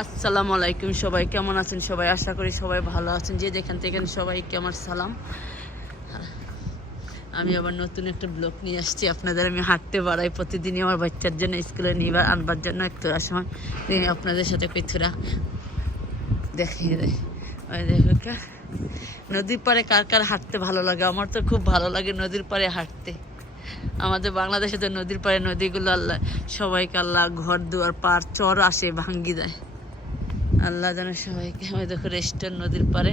আসসালামু আলাইকুম, সবাই কেমন আছেন? সবাই আশা করি সবাই ভালো আছেন। যে যেখান থেকে সবাইকে আমার সালাম। আমি আবার নতুন একটা ব্লগ নিয়ে আসছি আপনাদের। আমি হাঁটতে বাড়াই প্রতিদিনই আমার বাচ্চার জন্য স্কুলে নিবার আনবার জন্য একটু সময় আপনাদের সাথে কিছুটা দেখিয়ে দেয়। ওই দেখো নদীর পাড়ে কার কার হাঁটতে ভালো লাগে? আমার তো খুব ভালো লাগে নদীর পাড়ে হাঁটতে। আমাদের বাংলাদেশে তো নদীর পাড়ে নদীগুলো আল্লাহ সবাইকে আল্লাহ ঘর দুয়ার পাড় চর আসে ভাঙ্গি দেয়। আল্লাহ যেন সবাইকে। আমি দেখো রেস্টুরেন্ট নদীর পাড়ে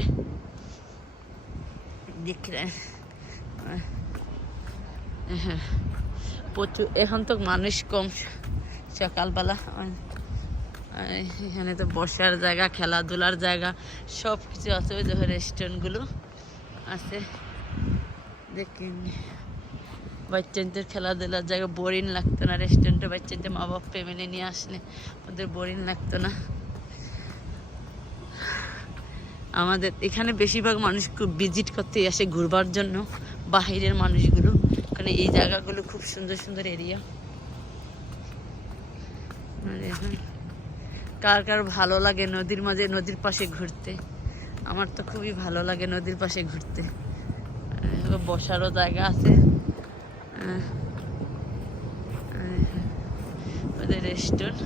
দেখলেন। হ্যাঁ প্রচুর, এখন তো মানুষ কম সকালবেলা। এখানে তো বসার জায়গা, খেলাধুলার জায়গা সব কিছু আছে। ওই দেখো রেস্টুরেন্টগুলো আছে দেখেন। বাচ্চাদের খেলাধুলার জায়গা, বোরিং লাগতো না রেস্টুরেন্টে। বাচ্চাদের মা বাপ ফ্যামিলি নিয়ে আসলে ওদের বোরিং লাগতো না। আমাদের এখানে বেশিরভাগ মানুষ খুব ভিজিট করতে আসে ঘুরবার জন্য, বাহিরের মানুষগুলো। কারণ এই জায়গাগুলো খুব সুন্দর সুন্দর এরিয়া। কার কার ভালো লাগে নদীর মাঝে, নদীর পাশে ঘুরতে? আমার তো খুবই ভালো লাগে নদীর পাশে ঘুরতে। বসারও জায়গা আছে। ওদের রেস্টুরেন্ট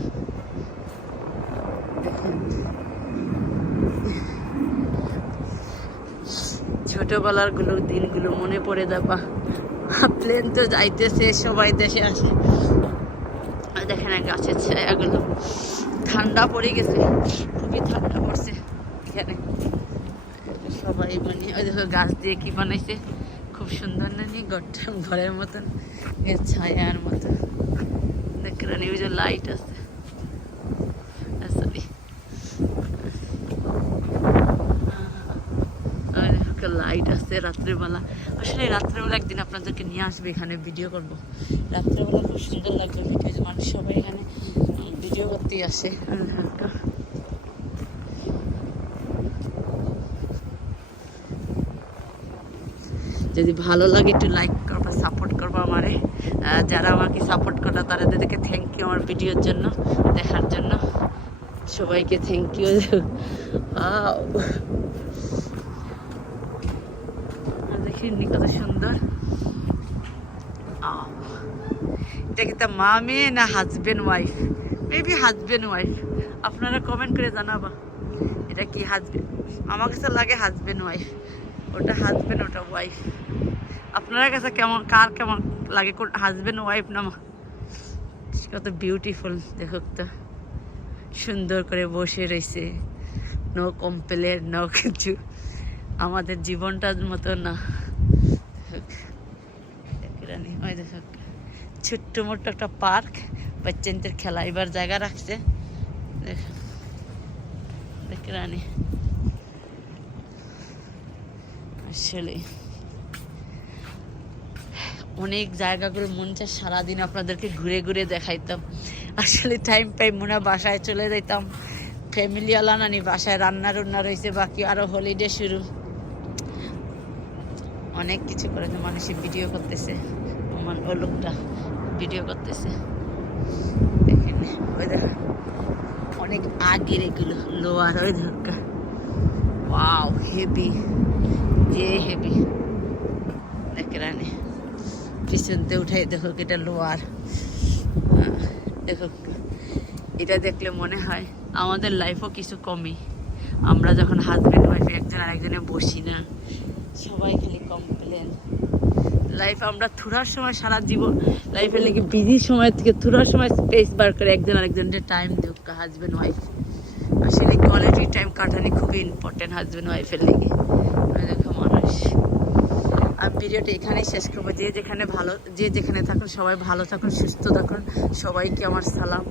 ছোটবেলার দিনগুলো মনে পড়ে যাবা। প্লেন তো যাইতেছে, সবাই দেশে আসে। দেখেন গাছের ছায়াগুলো, ঠান্ডা পড়ে গেছে, খুবই ঠান্ডা পড়ছে এখানে। সবাই মানে ওই দেখো গাছ দিয়ে কি বানাইছে, খুব সুন্দর না নি ঘরটা, ঘরের মতন ছায়ার মতো। দেখলেন ওই যে লাইট আছে, লাইট আছে রাত্রেবেলা। আসলে রাত্রেবেলা একদিন আপনাদেরকে নিয়ে আসবে, এখানে ভিডিও করব। রাত্রেবেলা খুব সুন্দর লাগবে ভিডিও, মানুষ সবাই এখানে ভিডিও করতেই আসে। যদি ভালো লাগে একটু লাইক করবা, সাপোর্ট করবো আমারে। যারা আমাকে সাপোর্ট করে তাদেরকে থ্যাংক ইউ আমার ভিডিওর জন্য, দেখার জন্য। সবাইকে থ্যাংক ইউ। দেখেননি কত সুন্দর। এটা কি তা মা মেয়ে না husband wife? Maybe husband wife. আপনারা কমেন্ট করে জানাবা এটা কি হাজবেন্ড। আমার কাছে লাগে হাজবেন্ড ওয়াইফ। ওটা হাজবেন্ড, ওটা ওয়াইফ। আপনার কাছে কেমন, কার কেমন লাগে, হাজবেন্ড ওয়াইফ না? কত বিউটিফুল দেখো তো, সুন্দর করে বসে রয়েছে, নো কমপ্লেন, নো কিছু। আমাদের জীবনটার মতো না। ওই দেখো ছোট্ট মোট্ট একটা পার্ক, বাচ্চাদের খেলা এবার জায়গা রাখছে। দেখ রানী, আসলে অনেক জায়গাগুলো মন চায় সারাদিন আপনাদেরকে ঘুরে ঘুরে দেখাইতাম। আসলে টাইম পাই মনে বাসায় চলে যাইতাম। ফ্যামিলি আলা নানি বাসায় রান্না রান্না রয়েছে, বাকি আরো হলিডে শুরু, অনেক কিছু করে। মানুষের ভিডিও করতেছে, ও লোকটা ভিডিও করতেছে দেখেন। ওই দেখ অনেক আগের এগুলো লোয়ার। ওই ধক্কা ওয়াও, হেভি, যে হেভি। দেখে রানি পিছনতে উঠাই দেখো এটা লোয়ার। দেখো এটা দেখলে মনে হয় আমাদের লাইফও কিছু কমই। আমরা যখন হাজব্যান্ড ওয়াইফ একজন আরেকজনে বসি না, সবাই খালি কমপ্লেন। লাইফ আমরা থোড়ার সময়, সারা জীবন লাইফের লেগে বিজি সময় থেকে থোড়ার সময় স্পেস বার করে একজন আরেকজনের টাইম দেব। হাজব্যান্ড ওয়াইফ আসলে কোয়ালিটি টাইম কাটানি খুবই ইম্পর্টেন্ট হাজব্যান্ড ওয়াইফের লেগে। দেখো মানুষ। আমি ভিডিওটা এখানেই শেষ করবো। যে যেখানে থাকুন সবাই ভালো থাকুন, সুস্থ থাকুন। সবাইকে আমার সালাম।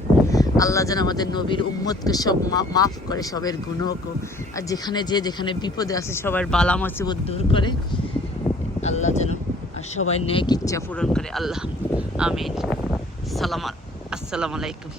আল্লাহ যেন আমাদের নবীর উম্মতকে সব মাফ করে, সবের গুণকে। আর যেখানে বিপদে আছে সবার বালা মুসিবত দূর করে আল্লাহ যেন, আর সবাই নেক ইচ্ছা পূরণ করে। আল্লাহ আমিন। আসসালামু আলাইকুম।